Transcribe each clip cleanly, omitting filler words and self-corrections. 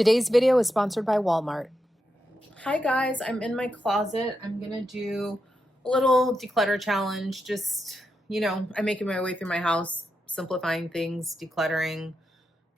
Today's video is sponsored by Walmart. Hi guys, I'm in my closet. I'm gonna do a little declutter challenge. I'm making my way through my house, simplifying things, decluttering,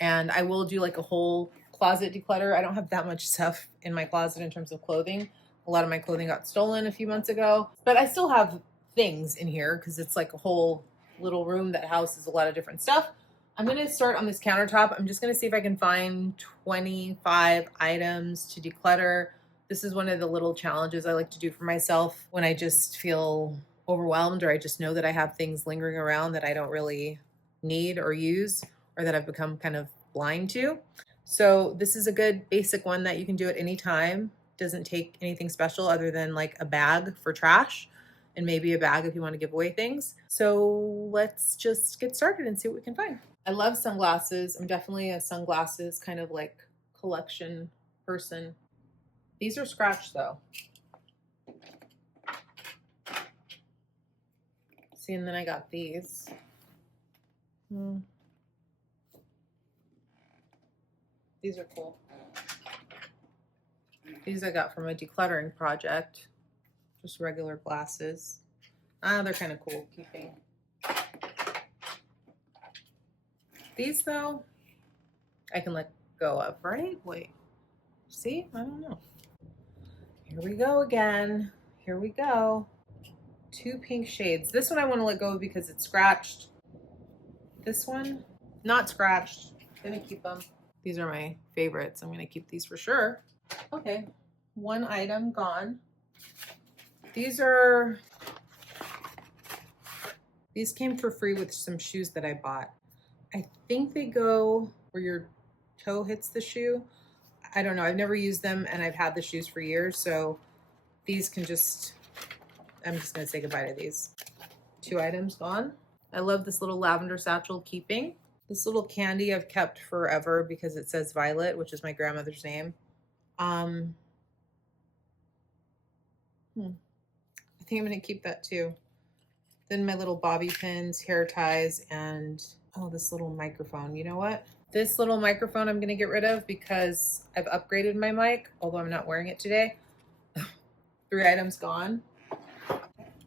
and I will do like a whole closet declutter. I don't have that much stuff in my closet in terms of clothing. A lot of my clothing got stolen a few months ago, but I still have things in here because it's like a whole little room that houses a lot of different stuff. I'm gonna start on this countertop. I'm just gonna see if I can find 25 items to declutter. This is one of the little challenges I like to do for myself when I just feel overwhelmed, or I just know that I have things lingering around that I don't really need or use, or that I've become kind of blind to. So this is a good basic one that you can do at any time. Doesn't take anything special other than like a bag for trash and maybe a bag if you want to give away things. So let's just get started and see what we can find. I love sunglasses. I'm definitely a sunglasses kind of like collection person. These are scratched though. See, and then I got these. These are cool. These I got from a decluttering project. Just regular glasses. They're kind of cool keeping. These though, I can let go of, right? Wait, see? I don't know. Here we go again. Here we go. 2 pink shades. This one I want to let go of because it's scratched. This one, not scratched. Gonna keep them. These are my favorites. I'm gonna keep these for sure. Okay, 1 item gone. These came for free with some shoes that I bought. I think they go where your toe hits the shoe. I don't know. I've never used them and I've had the shoes for years. So these I'm just going to say goodbye to these. 2 items gone. I love this little lavender satchel keeping. This little candy I've kept forever because it says Violet, which is my grandmother's name. I think I'm going to keep that too. Then my little bobby pins, hair ties, and this little microphone. You know what? This little microphone I'm going to get rid of because I've upgraded my mic, although I'm not wearing it today. 3 items gone.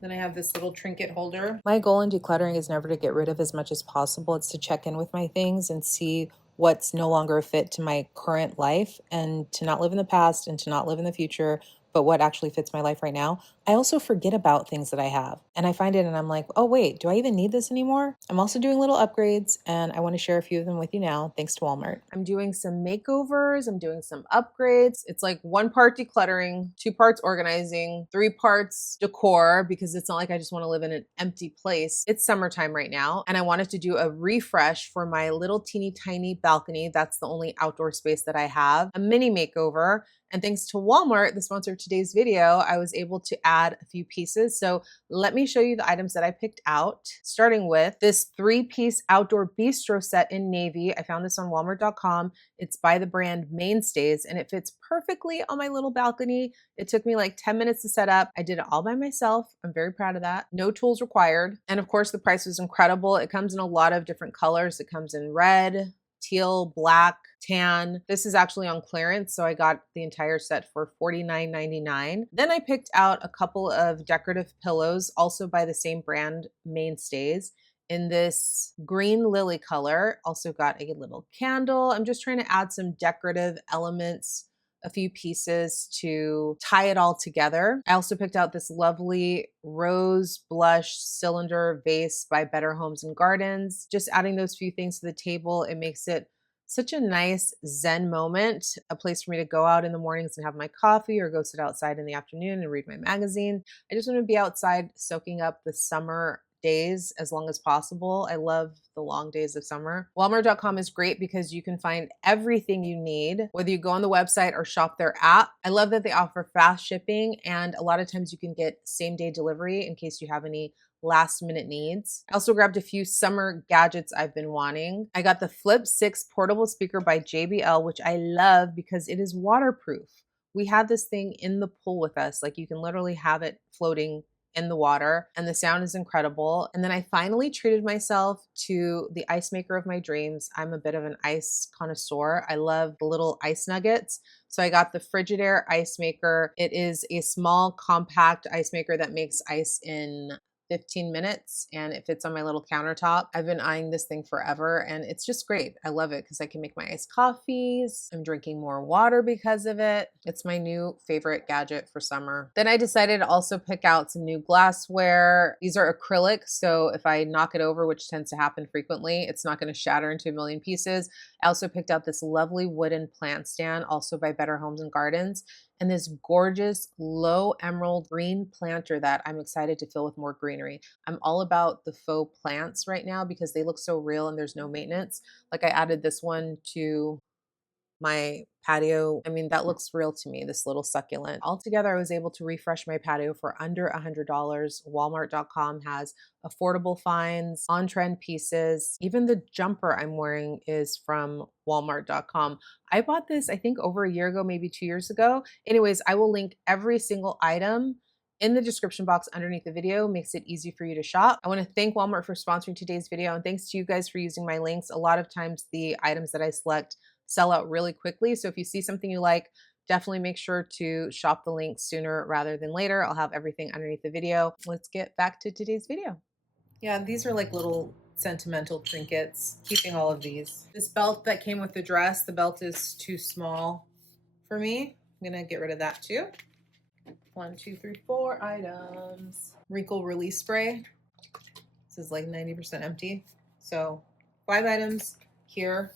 Then I have this little trinket holder. My goal in decluttering is never to get rid of as much as possible. It's to check in with my things and see what's no longer a fit to my current life, and to not live in the past and to not live in the future, but what actually fits my life right now. I also forget about things that I have, and I find it and I'm like, oh wait, do I even need this anymore? I'm also doing little upgrades, and I want to share a few of them with you now, thanks to Walmart. I'm doing some makeovers, I'm doing some upgrades. It's like 1 part decluttering, 2 parts organizing, 3 parts decor, because it's not like I just want to live in an empty place. It's summertime right now, and I wanted to do a refresh for my little teeny tiny balcony. That's the only outdoor space that I have. A mini makeover. And thanks to Walmart, the sponsor of today's video, I was able to add a few pieces. So let me show you the items that I picked out, starting with this 3-piece outdoor bistro set in navy. I found this on walmart.com. It's by the brand Mainstays, and it fits perfectly on my little balcony. It took me like 10 minutes to set up. I did it all by myself. I'm very proud of that. No tools required. And of course, the price was incredible. It comes in a lot of different colors. It comes in red, teal, black, tan. This is actually on clearance, so I got the entire set for $49.99. Then I picked out a couple of decorative pillows, also by the same brand, Mainstays, in this green lily color. Also got a little candle. I'm just trying to add some decorative elements, a few pieces to tie it all together. I also picked out this lovely rose blush cylinder vase by Better Homes and Gardens. Just adding those few things to the table, it makes it such a nice Zen moment, a place for me to go out in the mornings and have my coffee, or go sit outside in the afternoon and read my magazine. I just want to be outside soaking up the summer days as long as possible. I love the long days of summer. Walmart.com is great because you can find everything you need, whether you go on the website or shop their app. I love that they offer fast shipping, and a lot of times you can get same-day delivery in case you have any last-minute needs. I also grabbed a few summer gadgets I've been wanting. I got the Flip 6 portable speaker by JBL, which I love because it is waterproof. We had this thing in the pool with us. Like, you can literally have it floating in the water, and the sound is incredible. And then I finally treated myself to the ice maker of my dreams. I'm a bit of an ice connoisseur. I love the little ice nuggets. So I got the Frigidaire ice maker. It is a small, compact ice maker that makes ice in 15 minutes and it fits on my little countertop. I've been eyeing this thing forever and it's just great. I love it because I can make my iced coffees. I'm drinking more water because of it. It's my new favorite gadget for summer. Then I decided to also pick out some new glassware. These are acrylic, so if I knock it over, which tends to happen frequently, it's not going to shatter into a million pieces. I also picked out this lovely wooden plant stand, also by Better Homes and Gardens, and this gorgeous low emerald green planter that I'm excited to fill with more greenery. I'm all about the faux plants right now because they look so real and there's no maintenance. Like I added this one to my patio. I mean, that looks real to me, this little succulent. Altogether, I was able to refresh my patio for under $100. Walmart.com has affordable finds, on trend pieces. Even the jumper I'm wearing is from Walmart.com. I bought this, I think, over a year ago, maybe 2 years ago. Anyways, I will link every single item in the description box underneath the video. Makes it easy for you to shop. I want to thank Walmart for sponsoring today's video, and thanks to you guys for using my links. A lot of times the items that I select sell out really quickly. So if you see something you like, definitely make sure to shop the link sooner rather than later. I'll have everything underneath the video. Let's get back to today's video. Yeah, these are like little sentimental trinkets, keeping all of these. This belt that came with the dress, the belt is too small for me. I'm gonna get rid of that too. 1, 2, 3, 4 items. Wrinkle release spray. This is like 90% empty. So 5 items here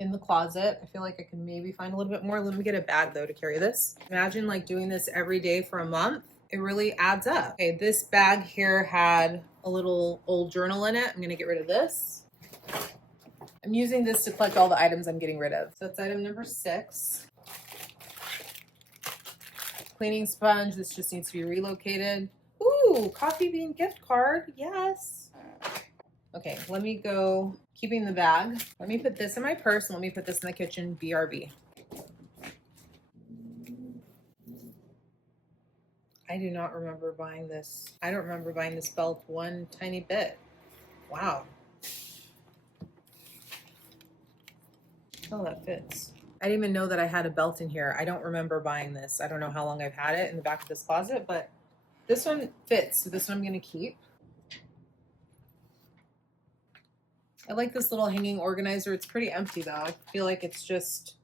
in the closet. I feel like I can maybe find a little bit more. Let me get a bag though to carry this. Imagine like doing this every day for a month. It really adds up. Okay, this bag here had a little old journal in it. I'm gonna get rid of this. I'm using this to collect all the items I'm getting rid of. So that's item number 6. Cleaning sponge, this just needs to be relocated. Ooh, coffee bean gift card, yes. Okay, let me go, keeping the bag. Let me put this in my purse and let me put this in the kitchen, BRB. I do not remember buying this. I don't remember buying this belt one tiny bit. Wow. Oh, that fits. I didn't even know that I had a belt in here. I don't remember buying this. I don't know how long I've had it in the back of this closet, but this one fits. So this one I'm gonna keep. I like this little hanging organizer. It's pretty empty though. I feel like it's just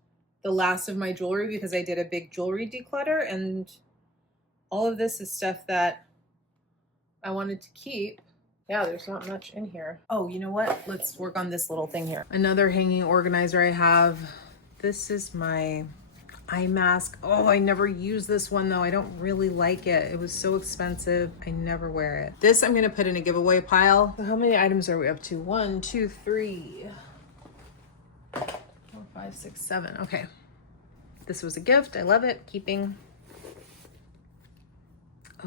the last of my jewelry because I did a big jewelry declutter, and all of this is stuff that I wanted to keep. Yeah, there's not much in here. Oh, you know what? Let's work on this little thing here. Another hanging organizer I have. This is my eye mask. Oh, I never use this one though. I don't really like it. It was so expensive. I never wear it. This I'm gonna put in a giveaway pile. So how many items are we up to? 1, 2, 3, 4, 5, 6, 7. Okay. This was a gift. I love it. Keeping.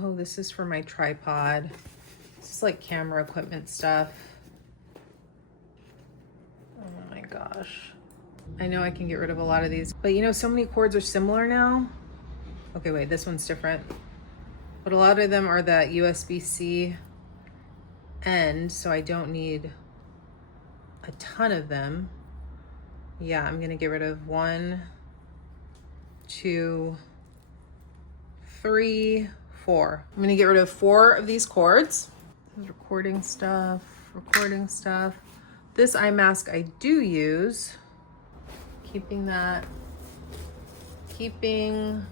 Oh, this is for my tripod. This is like camera equipment stuff. Oh my gosh. I know I can get rid of a lot of these, but you know, so many cords are similar now. Okay, wait, this one's different. But a lot of them are that USB-C end, so I don't need a ton of them. Yeah, I'm gonna get rid of 1, 2, 3, 4. I'm gonna get rid of 4 of these cords. This is recording stuff, recording stuff. This eye mask I do use. Keeping that. Keeping.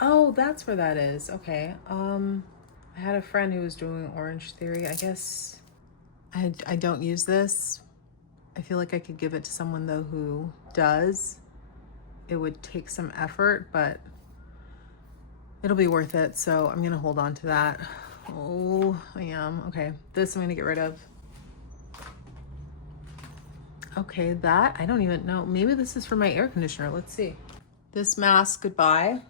Oh, that's where that is. Okay. I had a friend who was doing Orange Theory. I guess I don't use this. I feel like I could give it to someone though who does. It would take some effort, but it'll be worth it. So I'm gonna hold on to that. Oh, I am. Okay, this I'm gonna get rid of. Okay, that, I don't even know. Maybe this is for my air conditioner. Let's see. This mask, goodbye.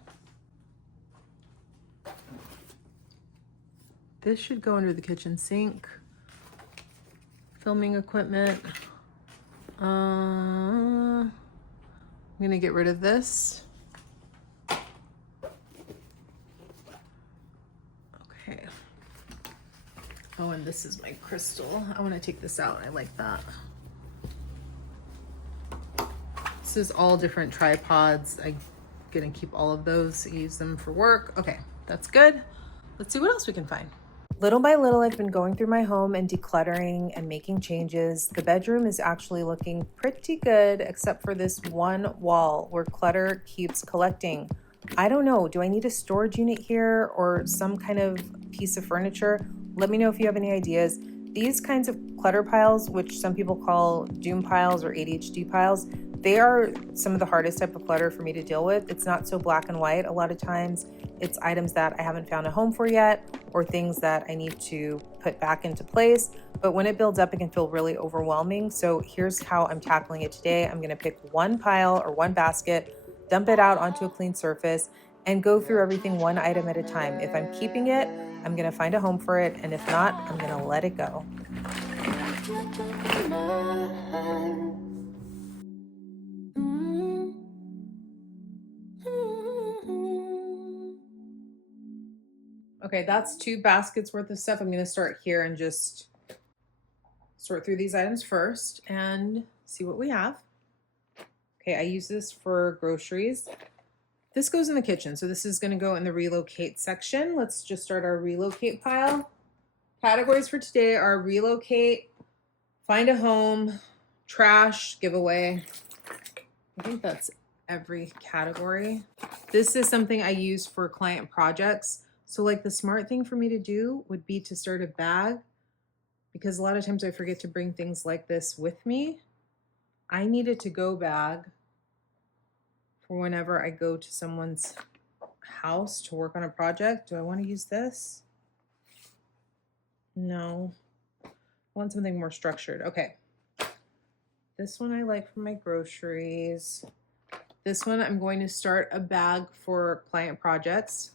This should go under the kitchen sink. Filming equipment. I'm gonna get rid of this. this is my crystal. I want to take this out. I like that. This is all different tripods. I'm gonna keep all of those, use them for work. Okay, that's good. Let's see what else we can find. Little by little, I've been going through my home and decluttering and making changes. The bedroom is actually looking pretty good, except for this one wall where clutter keeps collecting. I don't know, do I need a storage unit here or some kind of piece of furniture? Let me know if you have any ideas. These kinds of clutter piles, which some people call doom piles or ADHD piles, they are some of the hardest type of clutter for me to deal with. It's not so black and white. A lot of times it's items that I haven't found a home for yet or things that I need to put back into place. But when it builds up, it can feel really overwhelming. So here's how I'm tackling it today. I'm gonna pick one pile or one basket, dump it out onto a clean surface, and go through everything one item at a time. If I'm keeping it, I'm gonna find a home for it. And if not, I'm gonna let it go. Okay, that's 2 baskets worth of stuff. I'm gonna start here and just sort through these items first and see what we have. Okay, I use this for groceries. This goes in the kitchen, so this is gonna go in the relocate section. Let's just start our relocate pile. Categories for today are relocate, find a home, trash, giveaway. I think that's every category. This is something I use for client projects. So like the smart thing for me to do would be to start a bag, because a lot of times I forget to bring things like this with me. I need a to-go bag for whenever I go to someone's house to work on a project. Do I want to use this? No. I want something more structured. Okay. This one I like for my groceries. This one I'm going to start a bag for client projects.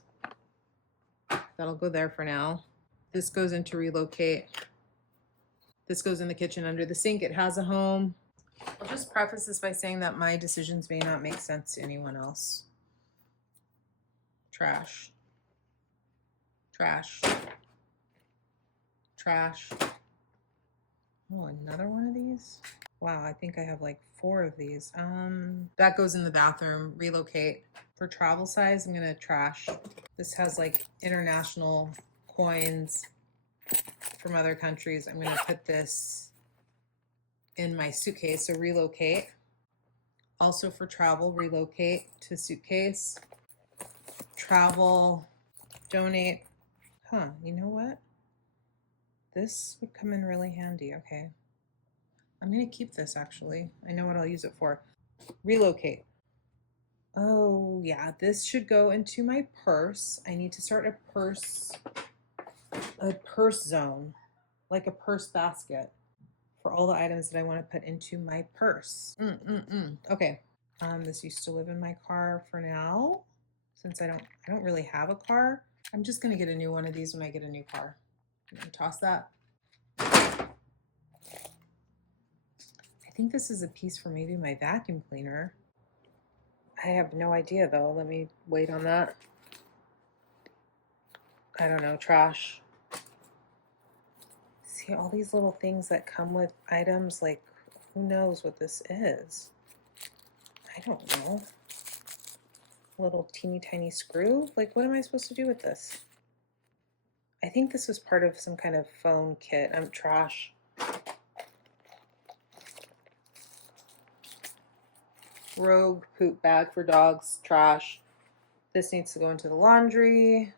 That'll go there for now. This goes into relocate. This goes in the kitchen under the sink. It has a home. I'll just preface this by saying that my decisions may not make sense to anyone else. Trash. Trash. Trash. Oh, another one of these? Wow, I think I have like 4 of these. That goes in the bathroom. Relocate. For travel size, I'm gonna trash. This has like international coins from other countries. I'm gonna put this in my suitcase, so relocate. Also for travel, relocate to suitcase. Travel, donate. Huh, you know what? This would come in really handy. Okay. I'm gonna keep this actually. I know what I'll use it for. Relocate. Oh yeah, this should go into my purse. I need to start a purse zone, like a purse basket for all the items that I want to put into my purse. Okay. This used to live in my car for now. Since I don't really have a car, I'm just gonna get a new one of these when I get a new car. I'm gonna toss that. I think this is a piece for maybe my vacuum cleaner. I have no idea though. Let me wait on that. I don't know, trash. See all these little things that come with items, like who knows what this is? I don't know. A little teeny tiny screw? Like what am I supposed to do with this? I think this was part of some kind of phone kit. Trash. Rogue poop bag for dogs, trash. This needs to go into the laundry,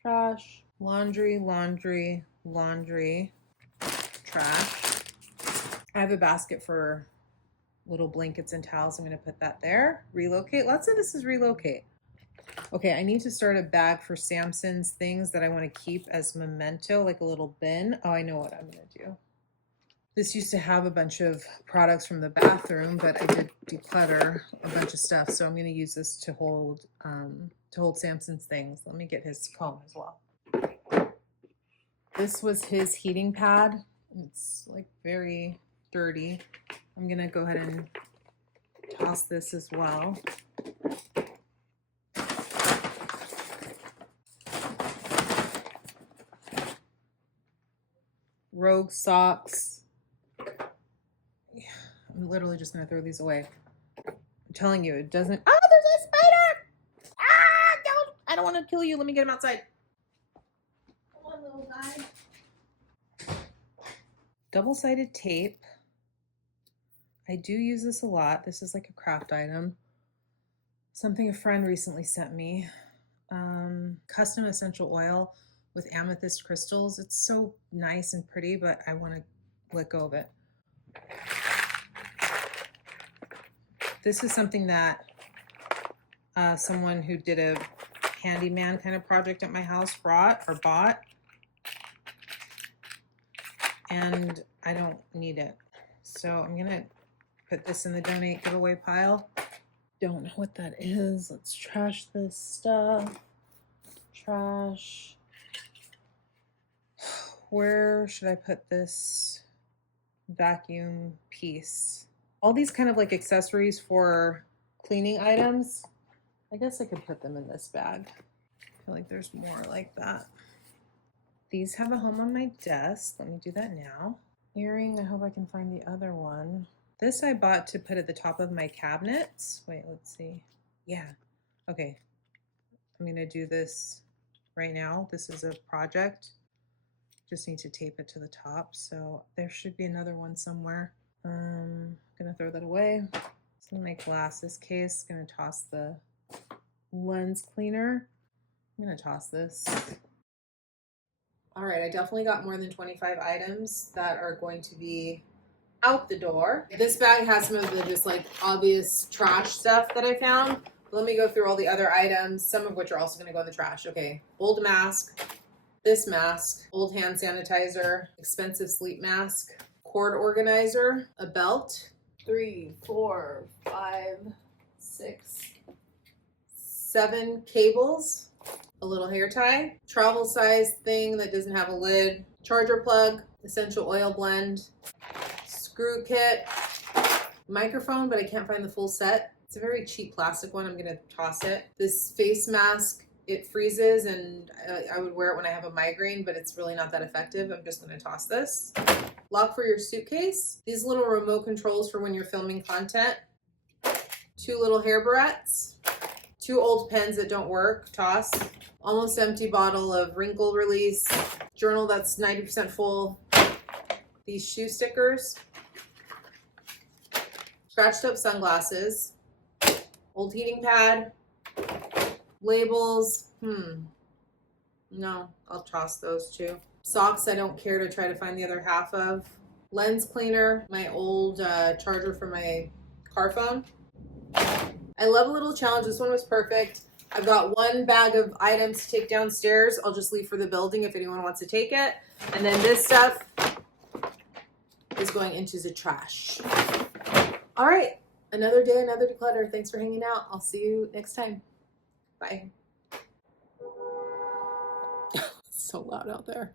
trash. Laundry, laundry, laundry, trash. I have a basket for little blankets and towels. I'm gonna put that there. Relocate, lots of this is relocate. Okay, I need to start a bag for Samson's things that I wanna keep as memento, like a little bin. Oh, I know what I'm gonna do. This used to have a bunch of products from the bathroom, but I did declutter a bunch of stuff. So I'm going to use this to hold Samson's things. Let me get his comb as well. This was his heating pad. It's like very dirty. I'm going to go ahead and toss this as well. rogue socks. Yeah, I'm literally just gonna throw these away. I'm telling you, it doesn't. Oh, there's a spider! Ah, don't! I don't want to kill you. Let me get him outside. Come on, little guy. Double-sided tape. I do use this a lot. This is like a craft item. Something a friend recently sent me. Custom essential oil with amethyst crystals. It's so nice and pretty, but I want to let go of it. This is something that someone who did a handyman kind of project at my house bought, and I don't need it. So I'm gonna put this in the donate giveaway pile. Don't know what that is. Let's trash this stuff. Trash. Where should I put this vacuum piece? All these kind of like accessories for cleaning items. I guess I could put them in this bag. I feel like there's more like that. These have a home on my desk. Let me do that now. Earring, I hope I can find the other one. This I bought to put at the top of my cabinets. Wait, let's see. Yeah, okay. I'm gonna do this right now. This is a project. Just need to tape it to the top. So there should be another one somewhere. Gonna throw that away. This is my glasses case. Gonna toss the lens cleaner. I'm gonna toss this. All right, I definitely got more than 25 items that are going to be out the door. This bag has some of the just like obvious trash stuff that I found. Let me go through all the other items, some of which are also gonna go in the trash. Okay, old mask, this mask, old hand sanitizer, expensive sleep mask, cord organizer, a belt, 3, 4, 5, 6, 7 cables, a little hair tie, travel size thing that doesn't have a lid, charger plug, essential oil blend, screw kit, microphone, but I can't find the full set. It's a very cheap plastic one. I'm gonna toss it. This face mask, it freezes and I would wear it when I have a migraine, but it's really not that effective. I'm just gonna toss this. Lock for your suitcase. These little remote controls for when you're filming content. 2 little hair barrettes. 2 old pens that don't work, toss. Almost empty bottle of wrinkle release. Journal that's 90% full. These shoe stickers. Scratched up sunglasses. Old heating pad. Labels. No, I'll toss those too. Socks I don't care to try to find the other half of. Lens cleaner. My old charger for my car phone. I love a little challenge. This one was perfect. I've got 1 bag of items to take downstairs. I'll just leave for the building if anyone wants to take it. And then this stuff is going into the trash. All right, another day, another declutter. Thanks for hanging out. I'll see you next time. Bye. It's so loud out there.